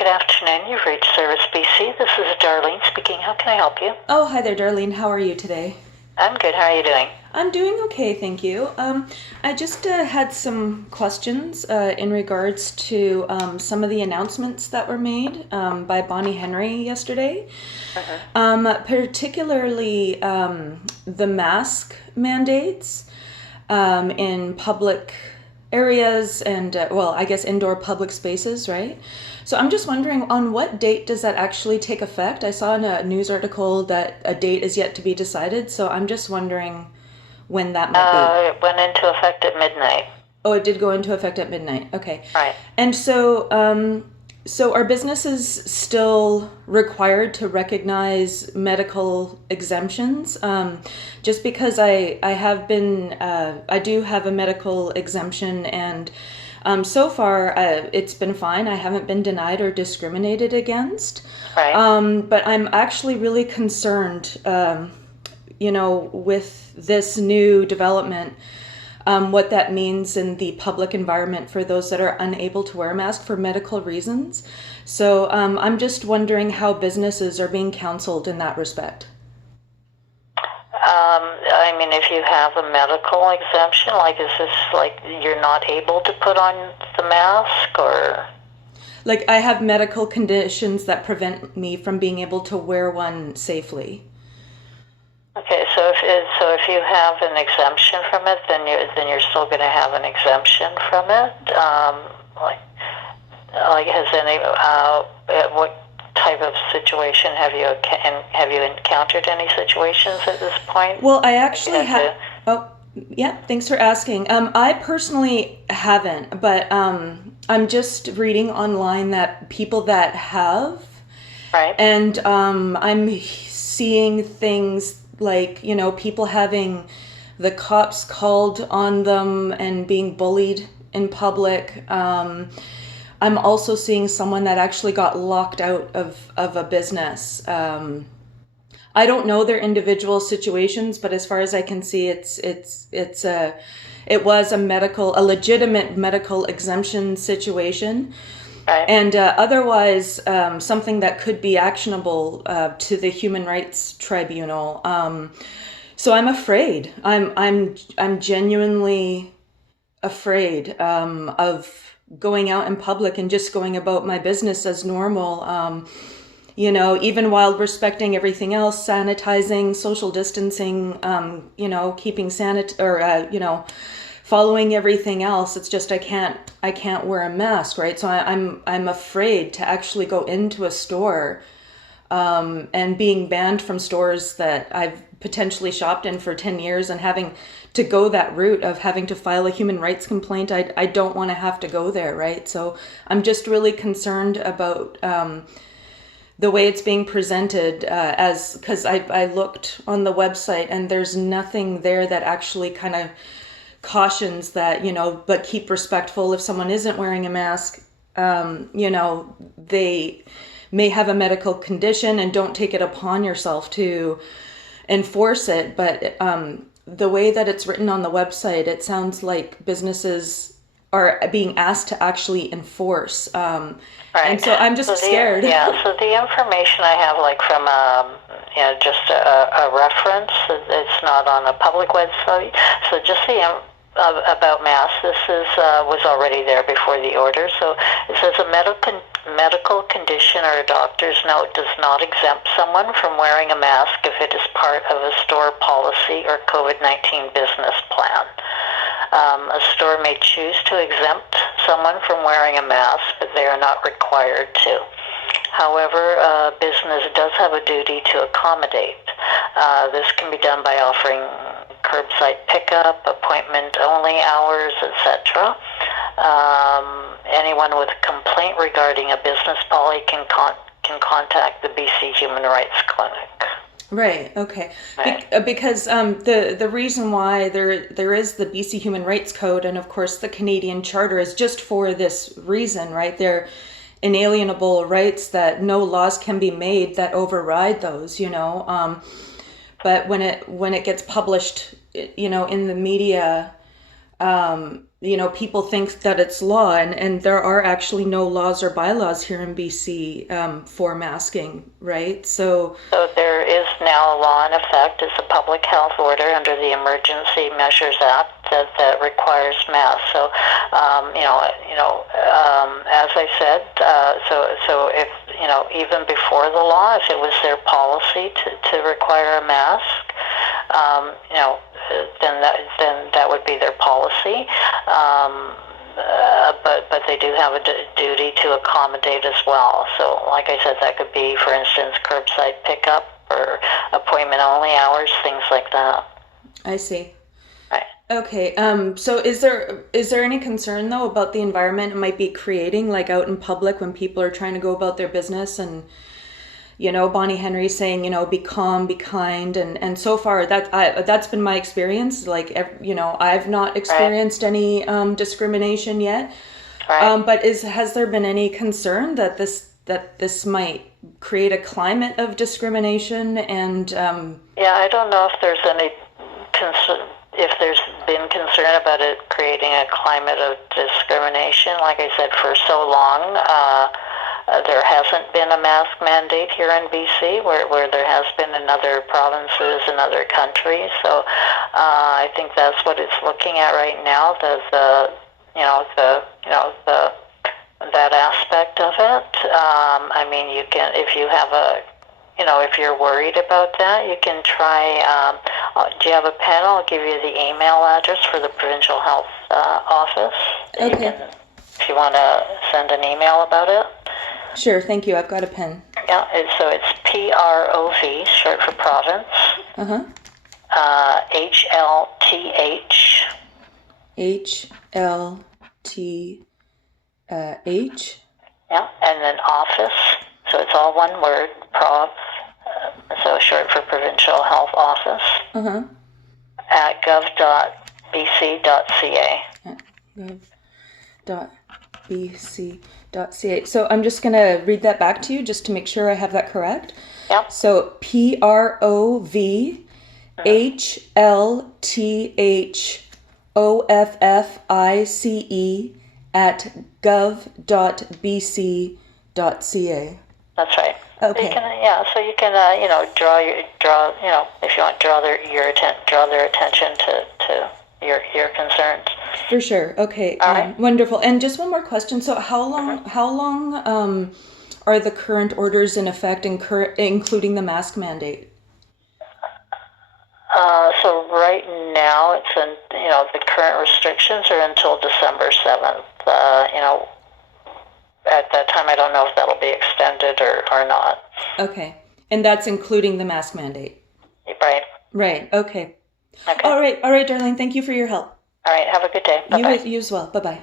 Good afternoon. You've reached Service BC. This is Darlene speaking. How can I help you? Oh, hi there, Darlene. How are you today? I'm good. How are you doing? I'm doing okay, thank you. I just had some questions in regards to some of the announcements that were made by Bonnie Henry yesterday, particularly the mask mandates in public areas and, well, I guess indoor public spaces, right? So I'm just wondering, on what date does that actually take effect? I saw in a news article that a date is yet to be decided, so I'm just wondering when that might be. It went into effect at midnight. Oh, it did go into effect at midnight. Okay. Right. And so are businesses still required to recognize medical exemptions? Just because I do have a medical exemption, and so far it's been fine. I haven't been denied or discriminated against. Right. But I'm actually really concerned, with this new development, what that means in the public environment for those that are unable to wear a mask for medical reasons. So I'm just wondering how businesses are being counseled in that respect. I mean, if you have a medical exemption, is this like you're not able to put on the mask, or? Like, I have medical conditions that prevent me from being able to wear one safely. Okay, so if you have an exemption from it, then you're still going to have an exemption from it. Has any what type of situation have you encountered any situations at this point? Well, I actually have. Oh, yeah. Thanks for asking. I personally haven't, but I'm just reading online that people that have, Right. and I'm seeing things like, people having the cops called on them and being bullied in public. I'm also seeing someone that actually got locked out of a business. I don't know their individual situations, but as far as I can see, it was a legitimate medical exemption situation. Right. And otherwise, something that could be actionable to the Human Rights Tribunal. So I'm afraid. I'm genuinely afraid of going out in public and just going about my business as normal. Even while respecting everything else, sanitizing, social distancing, keeping following everything else. It's just I can't wear a mask, right? So I'm afraid to actually go into a store, and being banned from stores that I've potentially shopped in for 10 years and having to go that route of having to file a human rights complaint. I don't want to have to go there, right? So I'm just really concerned about the way it's being presented, because I looked on the website and there's nothing there that actually kind of cautions that, but keep respectful if someone isn't wearing a mask. They may have a medical condition and don't take it upon yourself to enforce it. But the way that it's written on the website, it sounds like businesses are being asked to actually enforce. Right. And so I'm just scared. So the information I have, from just a reference, it's not on a public website. So just about masks, this was already there before the order. So it says a medical condition or a doctor's note does not exempt someone from wearing a mask if it is part of a store policy or COVID-19 business plan. A store may choose to exempt someone from wearing a mask, but they are not required to. However, a business does have a duty to accommodate. This can be done by offering curbside pickup, appointment-only hours, etc. Anyone with a complaint regarding a business policy can contact the BC Human Rights Clinic. Right. Okay. Right. Because the reason why there is the BC Human Rights Code, and of course the Canadian Charter, is just for this reason, right? They're inalienable rights that no laws can be made that override those. But when it gets published, in the media, people think that it's law, and there are actually no laws or bylaws here in BC for masking, right? So there is now a law in effect. It's a public health order under the Emergency Measures Act that requires masks. So, as I said, so if even before the law, if it was their policy to require a mask, then that would be their policy. But they do have a duty to accommodate as well. So, like I said, that could be, for instance, curbside pickup or appointment only hours, things like that. I see. Right. Okay. So is there any concern though about the environment it might be creating, like out in public when people are trying to go about their business, and Bonnie Henry saying, be calm, be kind, and so far that's been my experience. Like, I've not experienced any discrimination yet. Right. But has there been any concern that this might create a climate of discrimination? And yeah, I don't know if there's any concern. If there's been concern about it creating a climate of discrimination, like I said, for so long. There hasn't been a mask mandate here in BC, where there has been in other provinces and other countries. So I think that's what it's looking at right now. That aspect of it. I mean, you can, if you have if you're worried about that, you can try. Do you have a pen? I'll give you the email address for the provincial health office. Okay. If you want to send an email about it. Sure, thank you. I've got a pen. Yeah, so it's PROV, short for province. HLTH. HLTH. Yeah, and then office. So it's all one word, prov. So short for provincial health office. At gov.bc.ca. At gov.bc.ca. So I'm just going to read that back to you just to make sure I have that correct. Yep. So PROVHLTHOFFICE at gov.bc.ca. That's right. Okay. So you can draw if you want to draw their attention to your concerns. For sure. Okay. All right. Wonderful. And just one more question. So how long are the current orders in effect, including the mask mandate? So right now it's the current restrictions are until December 7th. At that time, I don't know if that'll be extended or not. Okay. And that's including the mask mandate? Right. Right. Okay. Okay. All right, darling. Thank you for your help. All right. Have a good day. Bye-bye. You as well. Bye-bye.